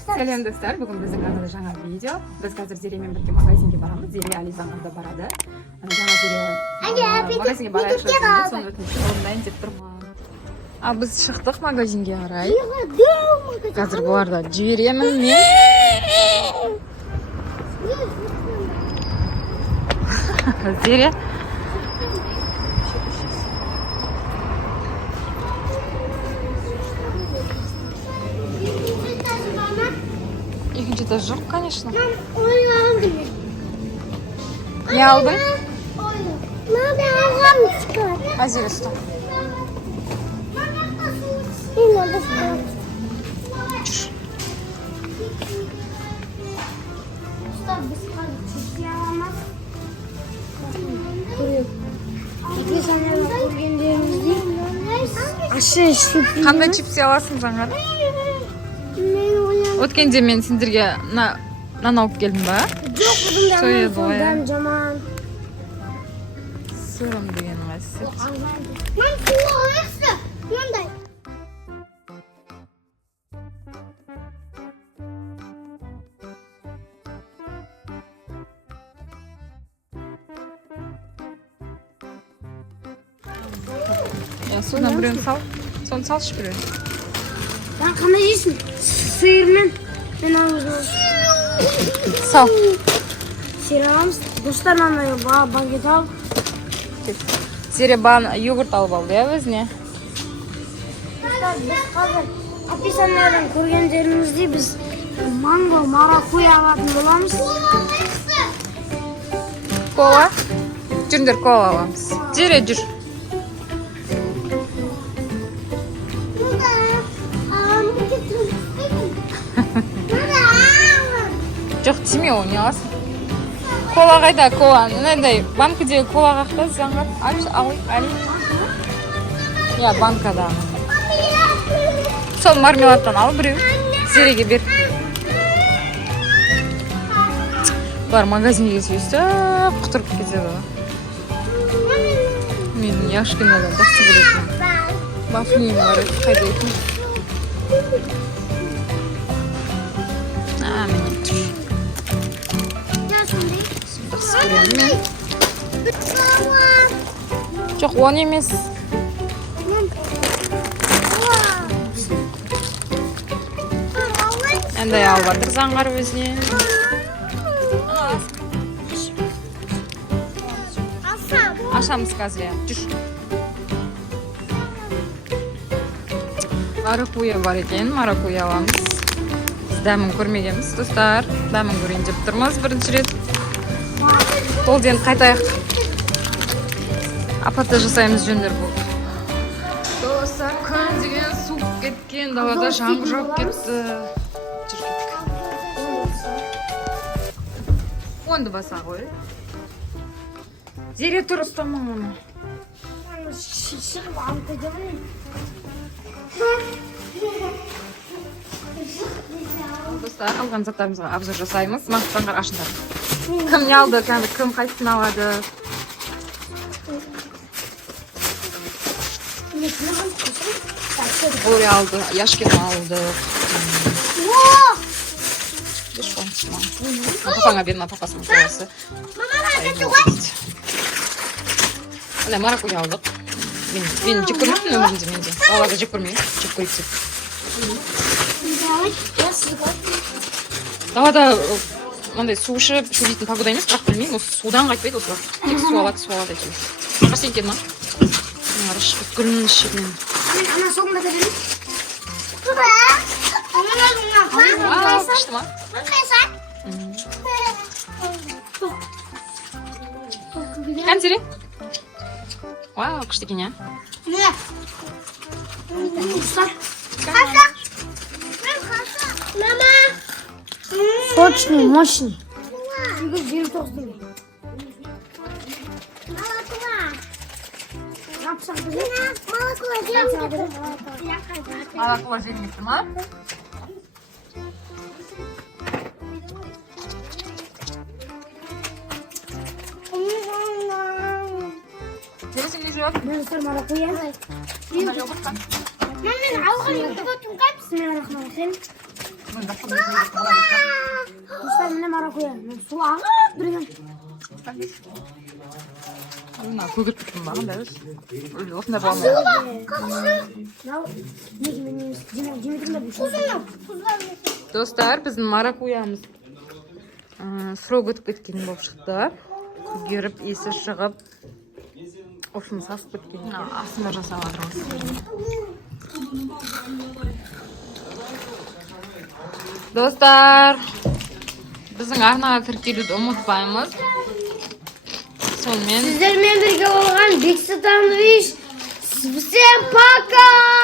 Сәлем достар, бүгін біздің арнада жаңа видео. Біз қазір Зеремен бірге магазинге барамыз. Зере Ализанға барады. Жаңа Зере магазинге барайық жүргенде, соны өтінішін орындайын деп тұрмын. Біз шықтық магазинге қарай. Қазір бұларда жіберемін мен. Зере. Екінші этаж жоқ, конечно. Не алдың? Азира ұста. Қандай чипсы аласың жаңа? Өткенде мен сендерге нан алып келдім ба? Жоқ, бұдан жаман. Сырым деген қайсы? Мен суы ойықсы, мұндай. Содан біреуін сал. Соны салшы біреуін. Lan қандай жейсің? Сиырмен. Мен ауызын. Сал. Сиыр аламыз. Достар маңдай багет ал. Зере йогурт алып алды, өзіне? Достар, біз қазір описаниядан көргендеріңіздей біз манго, маракуйя алатын боламыз. Кола? Жүріндер кола аламыз. Зере жүр. Жоқ, тиме ол, не аласың? Кола қайда, кола? Мынандай банкідегі кола қақта, заңғар. Али. Я, банкада. Сол мармеладтан ал біреу. Зереге бер. Бұлар магазинге келсе, құтырып кетеді. Мен Яшкинадан жақсы білетін. Бафнейім бар, қайда етін. Міне тұр. Жоқ, он емес. Әндай алып жатыр заңғар өзіне. Ашамыз қазір, жүр. Маракуйя бар екен, маракуйя аламыз. Біз дәмін көрмегенбіз, достар. Дәмін көрейін деп тұрмыз бірінші рет. Қолден қайтайық. Апатта жасаймыз жөндер бұл. Достар, күн деген суып кеткен, далада жаңбыр жауып кетті. Жүр кеттік. Онды баса қой. Зере тұр, ұстамың оны. Шығып алып өдемін. Достар, алған заттарымызға обзор жасаймыз. Мақтанғар ашындар. Кім не алды, кім қайсысын алады? Ой алды, Яшкин алды. Деш қоншыма. Папаңа берма, папасының қоласы. Ана маракуйя алдық. Мен жек көрмеймін өмірімде менде. Балаларды жек көрмеймін, жек көрейік деп. Далада мынандай су ішіп шөлейтін погода емес, бірақ білмеймін, осы судан қайтпайды осылар. Тек су алады әйтеуір. Қарсы екен ма? Арыш гүлінің шетінен. Ана соңында да берейін. Күшті ма? Қан Зере? Вау, күшті екен, я? Не? Мама! Сочный, мощный. Молоко жеңіп кетті ма? Neresi jawab? Ben sor maracuyá. Mana yogurt kan? Mama, algan yogurt kan? Bismillahirrahmanirrahim. Dostlar mine marakuya. Suğa. Бірген. Мына көгеріп кеткен бағын да өз. Осындай болмайды. Достар, біздің маракуямыз срок өтіп кеткен болып шықты. Көгеріп, есі шығып, общем, сасып кеткен. Асымыр жасап жатырмыз. Достар, біздің арнаға тіркелуді ұмытпаймыз. Сонымен Sizlerмен бірге болған Бексұлтанович. Всем пока!